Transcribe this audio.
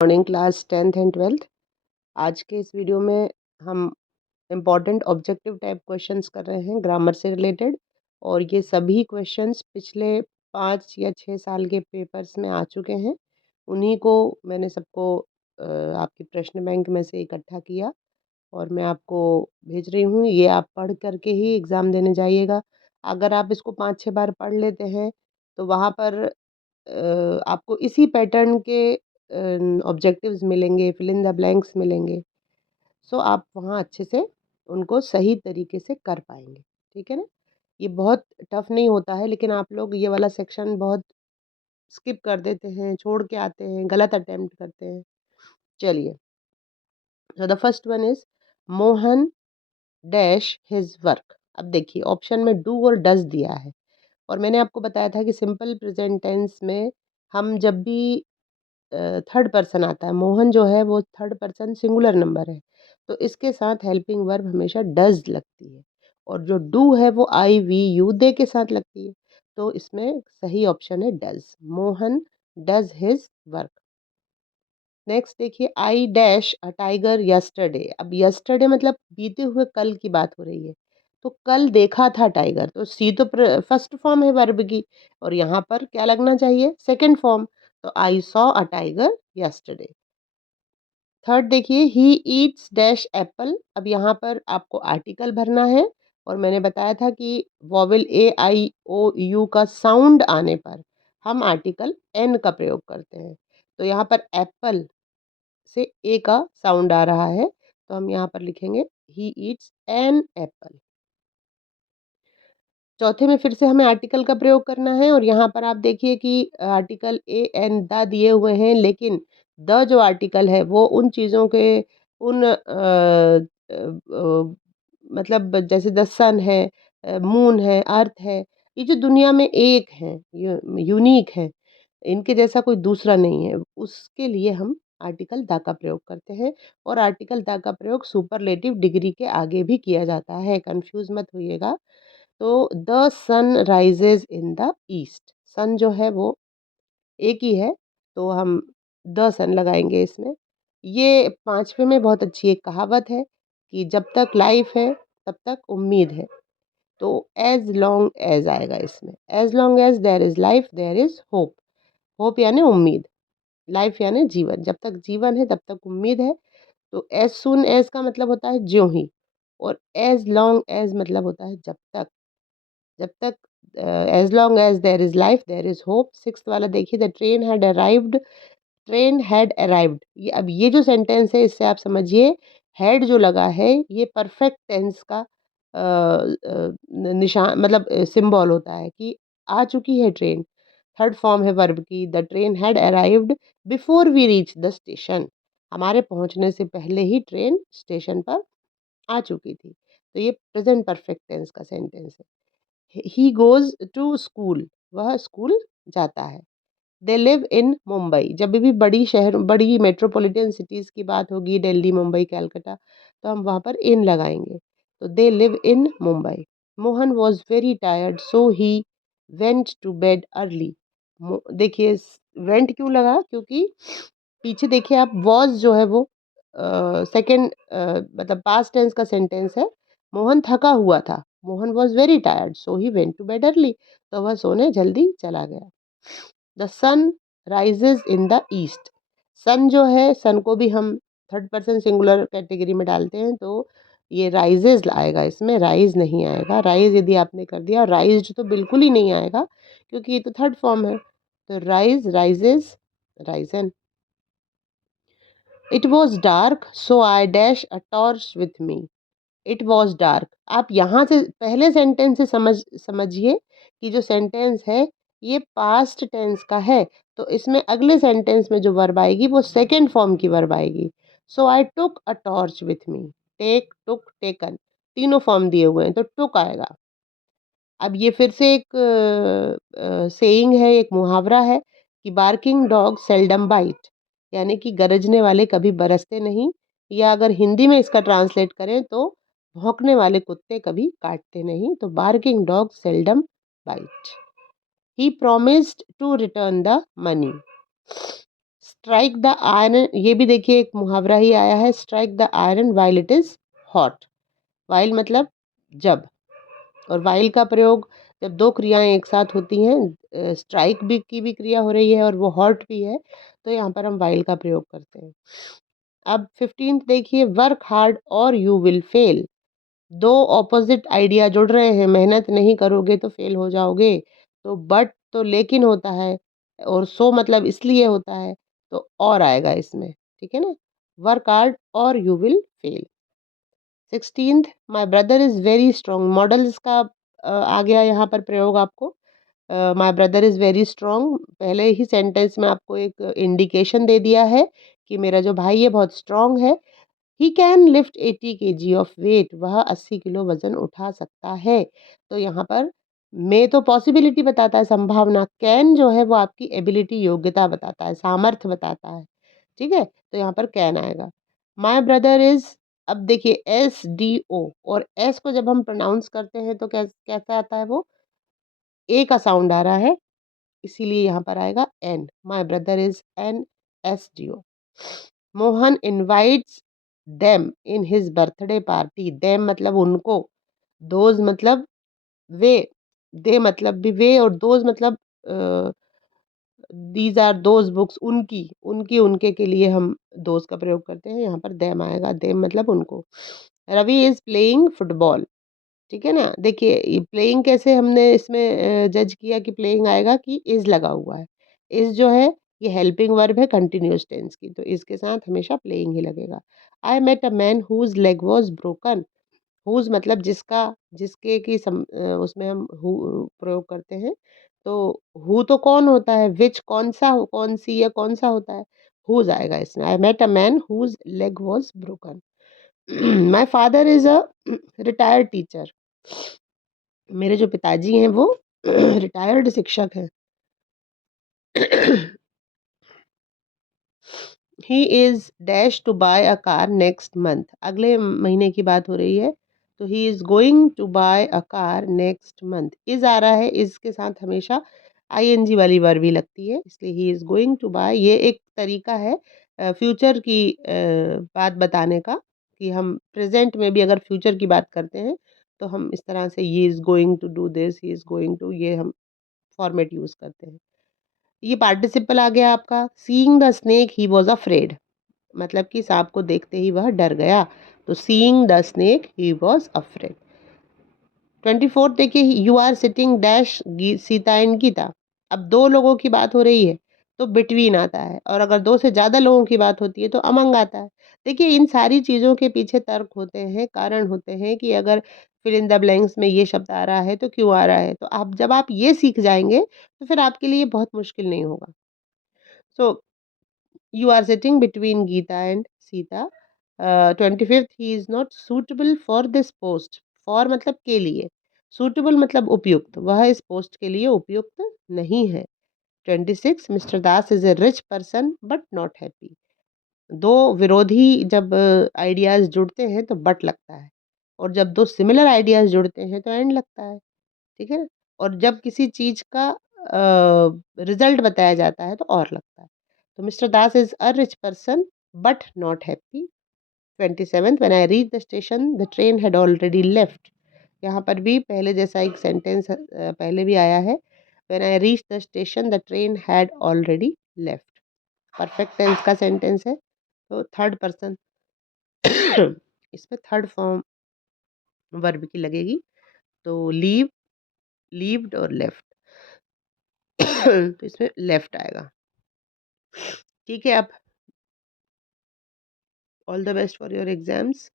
Morning class 10th and 12th। आज के इस वीडियो में हम इम्पॉर्टेंट ऑब्जेक्टिव टाइप क्वेश्चंस कर रहे हैं ग्रामर से रिलेटेड। और ये सभी क्वेश्चंस पिछले 5 या 6 साल के पेपर्स में आ चुके हैं। उन्हीं को मैंने सबको आपकी प्रश्न बैंक में से इकट्ठा किया और मैं आपको भेज रही हूँ। ये आप पढ़ करके ही एग्ज़ाम देने जाइएगा। अगर आप इसको 5-6 बार पढ़ लेते हैं तो वहाँ पर आपको इसी पैटर्न के ऑब्जेक्टिव्स मिलेंगे, फिल इन द ब्लैंक्स मिलेंगे। सो आप वहाँ अच्छे से उनको सही तरीके से कर पाएंगे। ठीक है ना। ये बहुत टफ नहीं होता है, लेकिन आप लोग ये वाला सेक्शन बहुत स्किप कर देते हैं, छोड़ के आते हैं, गलत अटेम्प्ट करते हैं। चलिए, so the first one is Mohan dash his work. अब देखिए, ऑप्शन में डू और डज दिया है और मैंने आपको बताया था कि सिंपल प्रेजेंट टेंस में हम जब भी थर्ड पर्सन आता है, मोहन जो है वो थर्ड पर्सन सिंगुलर नंबर है, तो इसके साथ हेल्पिंग वर्ब हमेशा डज लगती है। और जो डू है वो आई वी यू दे के साथ लगती है। तो इसमें सही ऑप्शन है does. Mohan does his work. Next देखिए, I dash a tiger yesterday. अब यस्टरडे मतलब बीते हुए कल की बात हो रही है, तो कल देखा था टाइगर, तो सी तो फर्स्ट फॉर्म है वर्ब की और यहाँ पर क्या लगना चाहिए, सेकंड फॉर्म। तो I saw a tiger yesterday. Third देखिए, ही ईट्स डैश एप्पल। अब यहाँ पर आपको आर्टिकल भरना है और मैंने बताया था कि vowel A I O U का साउंड आने पर हम आर्टिकल एन का प्रयोग करते हैं। तो यहाँ पर एप्पल से ए का साउंड आ रहा है, तो हम यहाँ पर लिखेंगे ही ईट्स एन एप्पल। चौथे में फिर से हमें आर्टिकल का प्रयोग करना है और यहाँ पर आप देखिए कि आर्टिकल ए एन द दिए हुए हैं, लेकिन द जो आर्टिकल है वो उन चीज़ों के उन मतलब जैसे द सन है, मून है, अर्थ है, ये जो दुनिया में एक है, यूनिक है, इनके जैसा कोई दूसरा नहीं है, उसके लिए हम आर्टिकल द का प्रयोग करते हैं। और आर्टिकल द का प्रयोग सुपरलेटिव डिग्री के आगे भी किया जाता है, कंफ्यूज मत होइएगा। तो the sun rises in the east, sun जो है वो एक ही है, तो हम द सन लगाएंगे इसमें। ये पांचवे में बहुत अच्छी एक कहावत है कि जब तक लाइफ है तब तक उम्मीद है। तो एज लॉन्ग एज आएगा इसमें, as long as there is life there is hope. Hope यानी उम्मीद, लाइफ यानी जीवन, जब तक जीवन है तब तक उम्मीद है। तो एज सुन एज का मतलब होता है ज्यों ही, और एज लॉन्ग एज मतलब होता है जब तक। जब तक as long as there is life there is hope. Sixth वाला देखिए, the train had arrived, train had arrived. ये अब ये जो सेंटेंस है इससे आप समझिए, हैड जो लगा है ये परफेक्ट टेंस का निशान मतलब सिंबल होता है कि आ चुकी है ट्रेन। थर्ड फॉर्म है वर्ब की, the train had arrived before we reach the station. हमारे पहुंचने से पहले ही ट्रेन स्टेशन पर आ चुकी थी। तो ये प्रेजेंट परफेक्ट टेंस का सेंटेंस है। ही गोज टू स्कूल, वह स्कूल जाता है। दे लिव इन मुंबई, जब भी बड़ी शहर बड़ी मेट्रोपॉलिटन सिटीज़ की बात होगी, दिल्ली, मुंबई, कलकत्ता, तो हम वहाँ पर इन लगाएंगे। तो they live in Mumbai. Mohan was very tired so he went to bed early. देखिए, वेंट क्यों लगा, क्योंकि पीछे देखिए आप, वॉज जो है वो सेकंड मतलब पास्ट टेंस का सेंटेंस है। मोहन थका हुआ था, Mohan was very tired so he went to bed early, तो वह सोने जल्दी चला गया। The sun rises in the east. Sun जो है, सन को भी हम थर्ड पर्सन सिंगुलर कैटेगरी में डालते हैं, तो ये राइजेज आएगा, इसमें राइज नहीं आएगा। राइज यदि आपने कर दिया, राइज्ड तो बिल्कुल ही नहीं आएगा क्योंकि ये तो थर्ड फॉर्म है। तो rise, rises, Ryzen. It was dark so I dash a torch with me. It was dark, आप यहाँ से पहले सेंटेंस से समझिए कि जो सेंटेंस है ये पास्ट टेंस का है, तो इसमें अगले सेंटेंस में जो वर्ब आएगी वो सेकेंड फॉर्म की वर्ब आएगी। So I took a torch with me. Take, took, taken, तीनों फॉर्म दिए हुए हैं, तो टुक आएगा। अब ये फिर से एक सेइंग है, एक मुहावरा है कि बार्किंग डॉग सेल्डम बाइट, यानी कि गरजने वाले कभी बरसते नहीं, या अगर हिंदी में इसका ट्रांसलेट करें तो भौंकने वाले कुत्ते कभी काटते नहीं। तो barking dog seldom bite. He promised to return the money. Strike the iron, ये भी देखिए एक मुहावरा ही आया है, strike the iron while it is hot. While मतलब जब, और वाइल का प्रयोग जब दो क्रियाएं एक साथ होती हैं, स्ट्राइक भी की भी क्रिया हो रही है और वो हॉट भी है, तो यहाँ पर हम वाइल का प्रयोग करते हैं। अब 15th देखिए, वर्क हार्ड और यू विल फेल। दो ऑपोजिट आइडिया जुड़ रहे हैं, मेहनत नहीं करोगे तो फेल हो जाओगे। तो बट तो लेकिन होता है, और सो मतलब इसलिए होता है, तो और आएगा इसमें, ठीक है ना। वर्क हार्ड और you will fail. 16th, my brother is very strong. Models का आ गया यहाँ पर प्रयोग आपको। माई ब्रदर इज वेरी स्ट्रॉन्ग, पहले ही सेंटेंस में आपको एक इंडिकेशन दे दिया है कि मेरा जो भाई है बहुत स्ट्रॉन्ग है। He can lift 80 kg of weight, वह 80 किलो वजन उठा सकता है। तो यहाँ पर मे तो पॉसिबिलिटी बताता है, संभावना। कैन जो है वो आपकी एबिलिटी, योग्यता बताता है, सामर्थ्य बताता है, ठीक है। तो यहाँ पर कैन आएगा। माई ब्रदर इज, अब देखिए SDO, और एस को जब हम प्रोनाउंस करते हैं तो कैसा आता है, वो ए का साउंड आ रहा है, इसीलिए यहाँ पर आएगा an. My brother is an SDO। Mohan invites them in his birthday party. Them मतलब उनको, दोज मतलब वे, दे मतलब भी वे, और दोज मतलब दीज आर दोज बुक्स, उनकी, उनके के लिए हम दोज का प्रयोग करते हैं। यहाँ पर देम आएगा, देम मतलब उनको। रवि इज प्लेइंग फुटबॉल, ठीक है ना। देखिए ये प्लेइंग कैसे हमने इसमें जज किया कि प्लेइंग आएगा, कि इज लगा हुआ है। इज जो है ये हेल्पिंग वर्ब है कंटिन्यूअस टेंस की, तो इसके साथ हमेशा प्लेइंग ही लगेगा। I met a man whose leg was broken. Whose मतलब जिसका, जिसके की उसमें हम हु प्रयोग करते हैं। तो हु तो कौन होता है, विच कौन सा, कौन सी या कौन सा होता है, हुज आएगा इसमें। I met a man whose leg was broken. My father is a retired teacher. मेरे जो पिताजी हैं वो रिटायर्ड शिक्षक हैं। He is dash to buy a car next month, अगले महीने की बात हो रही है। तो he is going to buy a car next month. Is आ रहा है, इज के साथ हमेशा ING वाली वर्ब भी लगती है, इसलिए he is going to buy. ये एक तरीका है फ्यूचर की बात बताने का, कि हम प्रेजेंट में भी अगर फ्यूचर की बात करते हैं तो हम इस तरह से he is going to do this, he is going to, ये हम फॉर्मेट यूज करते हैं। ये पार्टिसिपल आ गया आपका। Seeing the snake he was afraid, मतलब कि सांप को देखते ही वह डर गया। तो seeing the snake he was afraid. 24 देखिए, you are sitting dash Sita and Gita. अब दो लोगों की बात हो रही है तो बिटवीन आता है, और अगर दो से ज्यादा लोगों की बात होती है तो अमंग आता है। देखिए इन सारी चीजों के पीछे तर्क होते हैं, कारण होते हैं, कि अगर फिल इन द ब्लैंक्स में ये शब्द आ रहा है तो क्यों आ रहा है। तो आप जब आप ये सीख जाएंगे तो फिर आपके लिए बहुत मुश्किल नहीं होगा। So you are sitting between Gita and Sita. 25th, he is not suitable for this post. For मतलब के लिए, सूटेबल मतलब उपयुक्त, वह इस पोस्ट के लिए उपयुक्त नहीं है। 26, mister Das is a rich person but not happy. दो विरोधी जब आइडियाज जुड़ते हैं तो बट लगता है, और जब दो सिमिलर आइडियाज जुड़ते हैं तो एंड लगता है, ठीक है ना। और जब किसी चीज का रिजल्ट बताया जाता है तो और लगता है। तो mister Das is a rich person but not happy. 27th, when I reach the station the train had already left. यहाँ पर भी पहले जैसा एक सेंटेंस पहले भी आया है, when I reach the station the train had already left. Perfect tense का सेंटेंस है, तो थर्ड पर्सन इसमें थर्ड फॉर्म वर्ब की लगेगी। तो लीव, लीव्ड और लेफ्ट। तो इसमें लेफ्ट आएगा, ठीक है। अब all the best for your exams.